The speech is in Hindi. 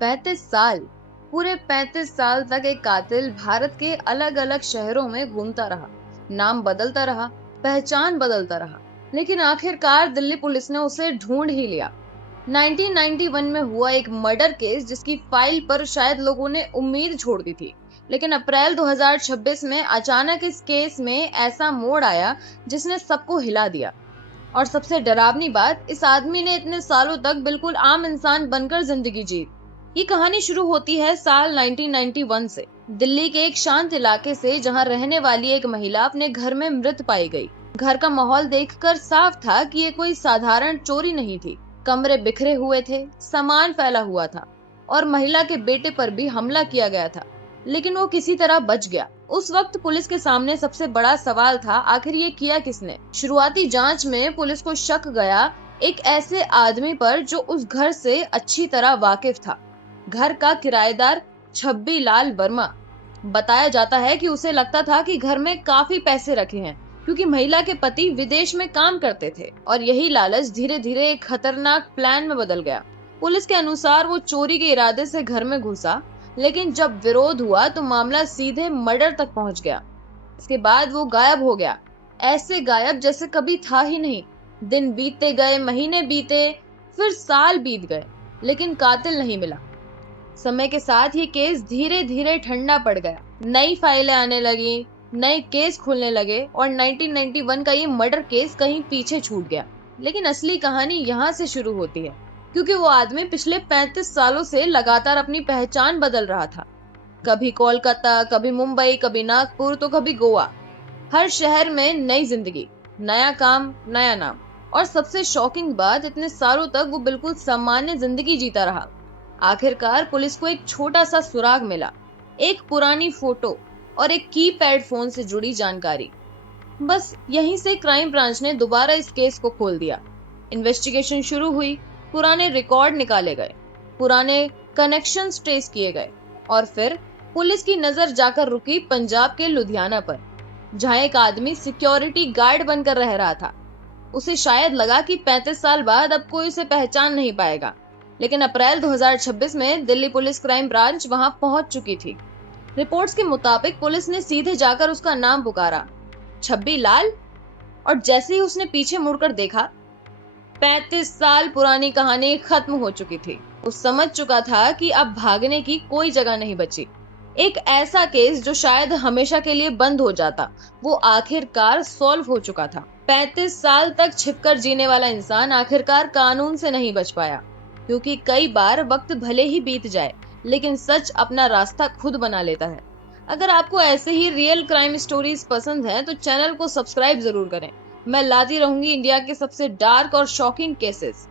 35 साल। पूरे 35 साल तक एक कातिल भारत के अलग अलग शहरों में घूमता रहा, नाम बदलता रहा, पहचान बदलता रहा, लेकिन आखिरकार दिल्ली पुलिस ने उसे ढूंढ ही लिया। 1991 में हुआ एक मर्डर केस जिसकी फाइल पर शायद लोगों ने उम्मीद छोड़ दी थी, लेकिन अप्रैल 2026 में अचानक इस केस में ऐसा मोड़ आया जिसने सबको हिला दिया। और सबसे डरावनी बात, इस आदमी ने इतने सालों तक बिल्कुल आम इंसान बनकर जिंदगी जी। ये कहानी शुरू होती है साल 1991 से, दिल्ली के एक शांत इलाके से, जहां रहने वाली एक महिला अपने घर में मृत पाई गई। घर का माहौल देखकर साफ था कि ये कोई साधारण चोरी नहीं थी। कमरे बिखरे हुए थे, सामान फैला हुआ था और महिला के बेटे पर भी हमला किया गया था, लेकिन वो किसी तरह बच गया। उस वक्त पुलिस के सामने सबसे बड़ा सवाल था, आखिर ये किया किसने। शुरुआती जांच में पुलिस को शक गया एक ऐसे आदमी पर जो उस घर से अच्छी तरह वाकिफ था। घर का किराएदार छब्बी लाल वर्मा। बताया जाता है कि उसे लगता था कि घर में काफी पैसे रखे हैं, क्योंकि महिला के पति विदेश में काम करते थे और यही लालच धीरे धीरे एक खतरनाक प्लान में बदल गया। पुलिस के अनुसार वो चोरी के इरादे से घर में घुसा, लेकिन जब विरोध हुआ तो मामला सीधे मर्डर तक पहुंच गया। इसके बाद वो गायब हो गया, ऐसे गायब जैसे कभी था ही नहीं। दिन बीतते गए, महीने बीते, फिर साल बीत गए, लेकिन कातिल नहीं मिला। समय के साथ ये केस धीरे धीरे ठंडा पड़ गया, नई फाइलें आने लगी, नए केस खुलने लगे और 1991 का ये मर्डर केस कहीं पीछे छूट गया। लेकिन असली कहानी यहाँ से शुरू होती है, क्योंकि वो आदमी पिछले 35 सालों से लगातार अपनी पहचान बदल रहा था। कभी कोलकाता, कभी मुंबई, कभी नागपुर, तो कभी गोवा। हर शहर में नई जिंदगी, नया काम, नया नाम। और सबसे शॉकिंग बात, इतने सालों तक वो बिल्कुल सामान्य जिंदगी जीता रहा। आखिरकार पुलिस को एक छोटा सा सुराग मिला, एक पुरानी फोटो और एक कीपैड फोन से जुड़ी जानकारी। बस यहीं से क्राइम ब्रांच ने दोबारा इस केस को खोल दिया। इन्वेस्टिगेशन शुरू हुई, पुराने रिकॉर्ड निकाले गए, पुराने कनेक्शंस ट्रेस किए गए और फिर पुलिस की नजर जाकर रुकी पंजाब के लुधियाना पर, जहां एक आदमी सिक्योरिटी गार्ड बनकर रह रहा था। उसे शायद लगा कि 35 साल बाद अब कोई उसे पहचान नहीं पाएगा, लेकिन अप्रैल 2026 में दिल्ली पुलिस क्राइम ब्रांच वहां पहुंच चुकी थी। रिपोर्ट्स के मुताबिक पुलिस ने सीधे जाकर उसका नाम पुकारा, छब्बी लाल, और जैसे ही उसने पीछे मुड़कर देखा, 35 साल पुरानी कहानी खत्म हो चुकी थी। वो समझ चुका था कि अब भागने की कोई जगह नहीं बची। एक ऐसा केस जो शायद हमेशा के लिए बंद हो जाता, वो आखिरकार सॉल्व हो चुका था। 35 साल तक छिपकर जीने वाला इंसान आखिरकार कानून से नहीं बच पाया, क्योंकि कई बार वक्त भले ही बीत जाए, लेकिन सच अपना रास्ता खुद बना लेता है। अगर आपको ऐसे ही रियल क्राइम स्टोरीज पसंद है तो चैनल को सब्सक्राइब जरूर करें। मैं लाती रहूंगी इंडिया के सबसे डार्क और शॉकिंग केसेस।